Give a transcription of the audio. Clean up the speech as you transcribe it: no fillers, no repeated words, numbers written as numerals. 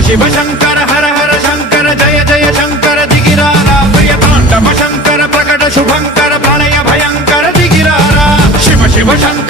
शिव शंकर हर हर शंकर जय जय शंकर दिगिरारा प्रिय तांडव शंकर प्रकट शुभंकर प्रणय भयंकर दिगिरारा शिव शिव शंकर